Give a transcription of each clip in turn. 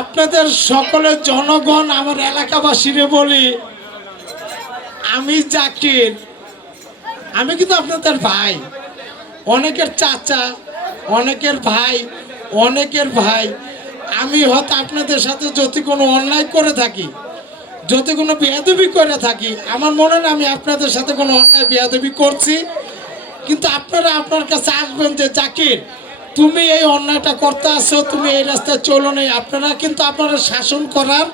আপনাদের সকলের জনগণ আমার এলাকাবাসীরে বলি, আমি জাকির, আমি কিন্তু আপনাদের ভাই, অনেকের চাচা, অনেকের ভাই, অনেকের ভাই। আমি হয়তো আপনাদের সাথে যদি কোনো অন্যায় করে থাকি, যদি কোনো বেয়াদবি করে থাকি, আমার মনে হয় আমি আপনাদের সাথে কোনো অন্যায় বেয়াদবি করছি, কিন্তু আপনারা আপনার কাছে আসবেন যে জাকির তুমি এই অন্যায়টা করতে আসো, তুমি এই রাস্তায় চলো নেই। আপনারা কিন্তু আপনারা শাসন করার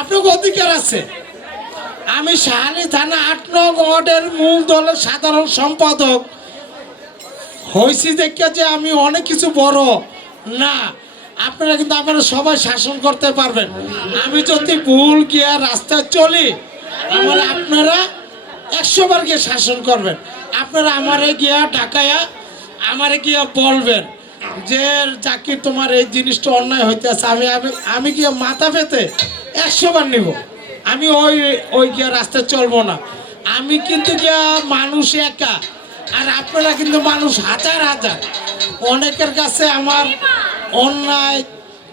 আপনার অধিকার আছে। আমি শাহালি থানা ৮ নং ওয়ার্ডের মূল দলের সাধারণ সম্পাদক হয়েছি দেখে যে আমি অনেক কিছু বড় না, আপনারা কিন্তু আপনারা সবাই শাসন করতে পারবেন। আমি যদি ভুল গিয়া রাস্তায় চলি, আমার আপনারা ১০০ বার গিয়ে শাসন করবেন। আপনারা আমারে গিয়া ঢাকায়া আমারে গিয়া বলবেন যে জাকির তোমার এই জিনিসটা অন্যায় হইতেছে, আমি গিয়া মাথা পেতে ১০০ বার নিব। আমি ওই গিয়া রাস্তায় চলবো না। আমি কিন্তু গিয়া মানুষ একা, আর আপনারা কিন্তু মানুষ হাজার হাজার। অনেকের কাছে আমার অন্যায়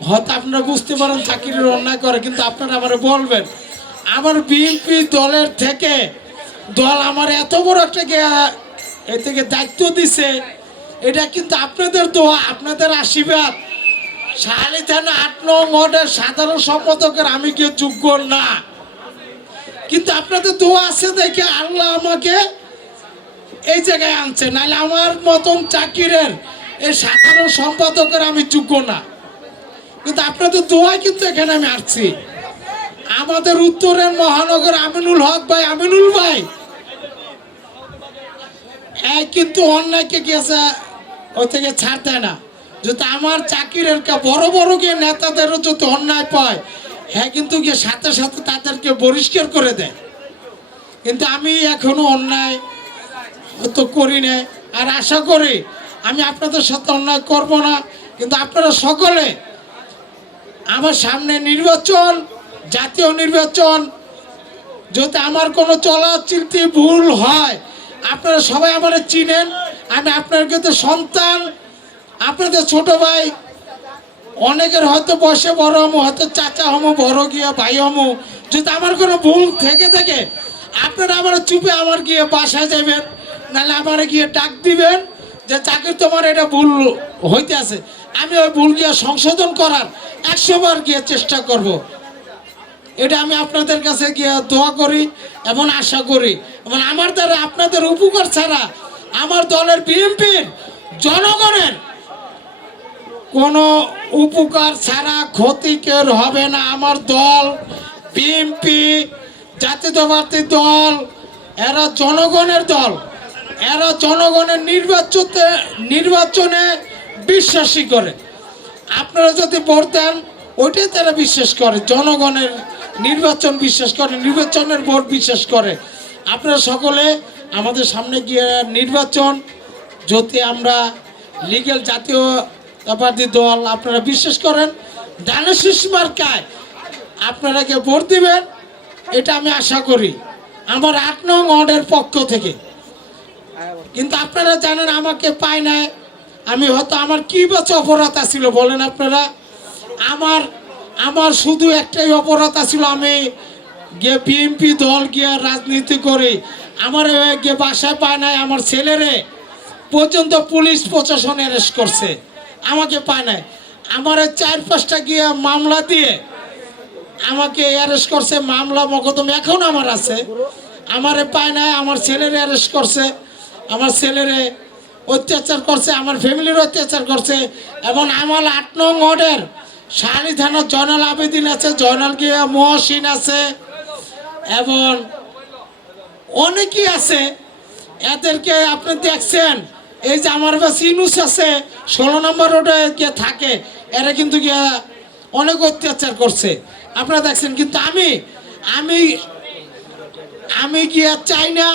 হয়তো আপনারা বুঝতে পারেন জাকিরের অন্যায় করে, কিন্তু আপনারা আমারে বলবেন। আমার বিএনপি দলের থেকে দল আমার এত বড় একটা এ থেকে দায়িত্ব দিছে, এটা কিন্তু আপনাদের দোয়া, আপনাদের আশীর্বাদ। শাহালি থানা ৮ নং ওয়ার্ডের সাধারণ সম্পাদকের আমি কেউ যোগ্য না, কিন্তু আপনাদের দোয়া আছে দেখে আল্লাহ আমাকে এই জায়গায় আনছে, নাহলে আমার মতন জাকিরের এই সাধারণ সম্পাদকের আমি যোগ্য না। কিন্তু আপনাদের দোয়ায় কিন্তু এখানে আমি আসছি। আমাদের উত্তরের মহানগর আমিনুল হক ভাই, আমিনুল ভাই কিন্তু অন্যায়কে গিয়েছে ওই থেকে ছাড় দেয় না। যদি আমার চাকরির বড় বড় গিয়ে নেতাদেরও যদি অন্যায় পায়, হ্যাঁ কিন্তু গিয়ে সাথে সাথে তাদেরকে বহিষ্কার করে দেয়। কিন্তু আমি এখনো অন্যায় তো করি না, আর আশা করি আমি আপনাদের সাথে অন্যায় করব না। কিন্তু আপনারা সকলে আমার সামনে নির্বাচন, জাতীয় নির্বাচন, যদি আমার কোনো চলাচিন্তি ভুল হয়, আপনারা সবাই আমার চিনেন। আমি আপনার কাছে সন্তান, আপনাদের ছোট ভাই, অনেকের হয়তো বয়সে বড় হমো, হয়তো চাচা হমো, বড় গিয়া ভাই হমো। যদি আমার কোনো ভুল থেকে থাকে, আপনারা আমার চুপে আমার গিয়ে বাসায় যাবেন, নাহলে আমার গিয়ে ডাক দিবেন যে চাকরি তোমার এটা ভুল হইতে আছে। আমি ওই ভুল গিয়ে সংশোধন করার ১০০ বার গিয়ে চেষ্টা করব। এটা আমি আপনাদের কাছে গিয়ে দোয়া করি এবং আশা করি, এবং আমার দ্বারা আপনাদের উপকার ছাড়া আমার দলের বিএনপির জনগণের কোনো উপকার ছাড়া ক্ষতিকর হবে না। আমার দল বিএনপি, জাতীয়তাবাদী দল, এরা জনগণের দল, এরা জনগণের নির্বাচনে বিশ্বাসী করে। আপনারা যদি ভোট দেন, ওইটাই তারা বিশ্বাস করে, জনগণের নির্বাচন বিশ্বাস করে, নির্বাচনের ভোট বিশ্বাস করে। আপনারা সকলে আমাদের সামনে গিয়ে নির্বাচন, যদি আমরা লিগ্যাল জাতীয়তাবাদী দল আপনারা বিশ্বাস করেন, ধানের মার্কায় আপনারা গিয়ে ভোট দিবেন, এটা আমি আশা করি আমার ৮ নং ওয়ার্ডের পক্ষ থেকে। কিন্তু আপনারা জানেন আমাকে পায় নাই, আমি হয়তো আমার কি বাচ্চা অপরাধ ছিল বলেন আপনারা। আমার শুধু একটাই অপরাধ ছিল, আমি গিয়ে বিএনপি দল গিয়ে রাজনীতি করি। আমার গিয়ে বাসায় পায় নাই, আমার ছেলেরে পর্যন্ত পুলিশ প্রশাসন অ্যারেস্ট করছে, আমাকে পায় নাই। আমার ৪-৫টা গিয়ে মামলা দিয়ে আমাকে অ্যারেস্ট করছে, মামলা মকদ্দমা এখন আমার আছে, আমারে পায় নাই। আমার ছেলেরে অ্যারেস্ট করছে, আমার ছেলেরে অত্যাচার করছে, আমার ফ্যামিলির অত্যাচার করছে। এবং আমার ৮ নং ওয়ার্ডের শাহালি থানার জয়নাল আবেদিন আছে, জয়নাল গিয়া মহসিন আছে, এবং অনেকেই আছে। এদেরকে আপনি দেখছেন, এই যে আমার বাস ইনুস আছে ১৬ নম্বর রোডে গিয়ে থাকে, এরা কিন্তু গিয়া অনেক অত্যাচার করছে, আপনারা দেখছেন। কিন্তু আমি গিয়া চাই না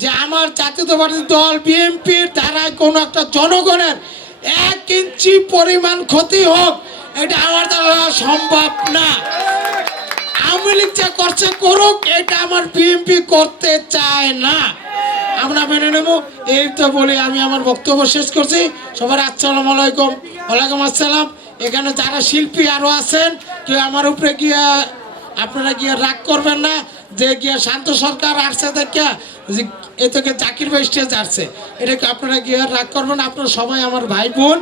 যে আমার জাতীয়তাবাদী দল বিএনপির দ্বারায় কোনো একটা জনগণের ১ ইঞ্চি পরিমাণ ক্ষতি হোক, এটা আমার দ্বারা সম্ভব না। আওয়ামী লীগ যা করছে করুক, এটা আমার বিএনপি করতে চায় না, আমরা মেনে নেব। এই তো বলে আমি আমার বক্তব্য শেষ করছি। সবার আসসালামু আলাইকুম। ওয়ালাইকুম আসসালাম। এখানে যারা শিল্পী আরও আছেন কেউ আমার উপরে গিয়া আপনারা গিয়ে রাগ করবেন না যে গিয়া শান্ত সরকার আসছে দেখে এ থেকে জাকির ভাই স্টেজ আসছে, এটাকে আপনারা গিয়ে রাগ করবেন না। আপনারা সবাই আমার ভাই বোন,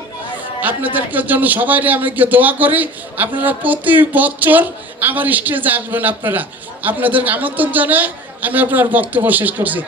আপনাদেরকে জন্য সবাই আমি গিয়ে দোয়া করি। আপনারা প্রতি বছর আমার স্টেজে আসবেন। আপনারা আপনাদের আমন্ত্রণ জানিয়ে আমি আপনার বক্তব্য শেষ করছি।